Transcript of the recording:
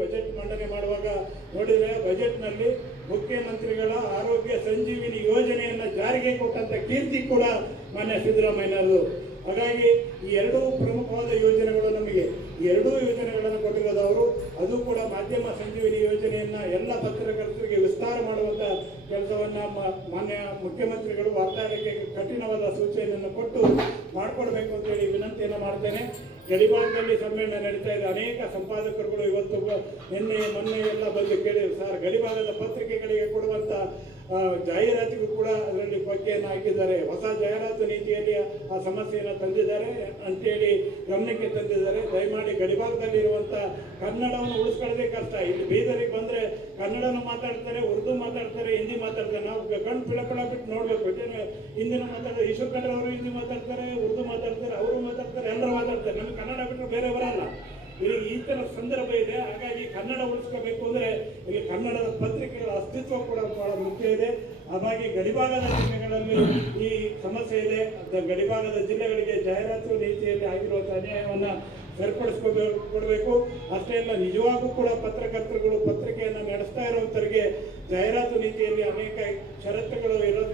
Budget ಮಂಡನೆ ಮಾಡುವಾಗ ನೋಡಿದರೆ ಬಜೆಟ್ನಲ್ಲಿ ಮುಖ್ಯಮಂತ್ರಿಗಳ ಆರೋಗ್ಯ ಸಂಜೀವಿನಿ ಯೋಜನೆಯನ್ನು ಜಾರಿಗೆ ಕೊಟ್ಟಂತ ಕೀರ್ತಿ ಕೂಡ ಮಾನ್ಯ ಸಿದ್ದರಾಮಯ್ಯನವರು. ಹಾಗಾಗಿ ಈ ಎರಡೂ ಪ್ರಮುಖವಾದ ಯೋಜನೆಗಳು ನಮಗೆ ಈ ಎರಡೂ ಯೋಜನೆಗಳನ್ನು ಕೊಟ್ಟಿರೋದವರು. ಅದು ಕೂಡ ಮಾಧ್ಯಮ ಸಂಜೀವಿನಿ ಯೋಜನೆಯನ್ನ ಎಲ್ಲ ಪತ್ರಕರ್ತರಿಗೆ ವಿಸ್ತಾರ ಮಾಡುವಂತ ಕೆಲಸವನ್ನ ಮಾನ್ಯ ಮುಖ್ಯಮಂತ್ರಿಗಳು ವಾರ್ತಾಹರಕ್ಕೆ ಕಠಿಣವಾದ ಸೂಚನೆಯನ್ನು ಕೊಟ್ಟು ಮಾಡಿಕೊಡ್ಬೇಕು ಅಂತೇಳಿ ವಿನಂತಿಯನ್ನು ಮಾಡ್ತೇನೆ. ಗಡಿಭಾಗದಲ್ಲಿ ಸಮ್ಮೇಳನ ನಡೀತಾ ಇದೆ. ಅನೇಕ ಸಂಪಾದಕರುಗಳು ಇವತ್ತು ನಿನ್ನೆ ಮೊನ್ನೆ ಎಲ್ಲ ಬಂದು ಕೇಳಿದ್ರು, ಸರ್ ಗಡಿಭಾಗದ ಪತ್ರಿಕೆಗಳಿಗೆ ಕೊಡುವಂತ ಜಾಹೀರಾತಿಗೂ ಕೂಡ ಅದರಲ್ಲಿ ಬಗ್ಗೆಯನ್ನು ಹಾಕಿದ್ದಾರೆ. ಹೊಸ ಜಾಹೀರಾತು ನೀತಿಯಲ್ಲಿ ಆ ಸಮಸ್ಯೆಯನ್ನು ತಂದಿದ್ದಾರೆ ಅಂತೇಳಿ ಗಮನಕ್ಕೆ ತಂದಿದ್ದಾರೆ. ದಯಮಾಡಿ ಗಡಿಭಾಗದಲ್ಲಿ ಇರುವಂತ ಕನ್ನಡವನ್ನು ಉಳಿಸ್ಕೊಳ್ಳೋದೇ ಕಷ್ಟ. ಇಲ್ಲಿ ಬೀದರಿಗೆ ಬಂದ್ರೆ ಕನ್ನಡನ ಮಾತಾಡ್ತಾರೆ, ಉರ್ದು ಮಾತಾಡ್ತಾರೆ, ಹಿಂದಿ ಮಾತಾಡ್ತಾರೆ. ನಾವು ಕಣ್ಣು ಪಿಳಪಿಳ ಬಿಟ್ಟು ನೋಡ್ಬೇಕು. ಹಿಂದಿನ ಮಾತಾಡ್ತಾರೆ, ಈಶ್ವರ್ ಖಂಡ್ರೆ ಅವರು ಹಿಂದಿ ಮಾತಾಡ್ತಾರೆ, ಉರ್ದು ಮಾತಾಡ್ತಾರೆ, ಅವರು ಮಾತಾಡ್ತಾರೆ, ಎಲ್ಲರೂ ಮಾತಾಡ್ತಾರೆ. ನಮ್ಗೆ ಕನ್ನಡ ಬಿಟ್ಟರೆ ಬೇರೆ ಬರಲ್ಲ. ಇಲ್ಲಿ ಈ ತರ ಸಂದರ್ಭ ಇದೆ. ಹಾಗಾಗಿ ಕನ್ನಡ ಉಳಿಸ್ಕೋಬೇಕು ಅಂದ್ರೆ ಇಲ್ಲಿ ಕನ್ನಡದ ಪತ್ರಿಕೆಗಳ ಅಸ್ತಿತ್ವ ಕೂಡ ಬಹಳ ಮುಖ್ಯ ಇದೆ. ಹಾಗಾಗಿ ಗಡಿಭಾಗದ ಜಿಲ್ಲೆಗಳಲ್ಲಿ ಈ ಸಮಸ್ಯೆ ಇದೆ. ಗಡಿಭಾಗದ ಜಿಲ್ಲೆಗಳಿಗೆ ಜಾಹೀರಾತು ನೀತಿಯಲ್ಲಿ ಆಗಿರುವಂತಹ ಅನ್ಯಾಯವನ್ನ ಸರಿಪಡಿಸ್ಕೊಡ್ಬೇಕು. ಅಷ್ಟೇ ಅಲ್ಲ, ನಿಜವಾಗೂ ಕೂಡ ಪತ್ರಕರ್ತರುಗಳು ಪತ್ರಿಕೆಯನ್ನು ನಡೆಸ್ತಾ ಇರುವಂತರಿಗೆ ಜಾಹೀರಾತು ನೀತಿಯಲ್ಲಿ ಅನೇಕ ಷರತ್ತುಗಳು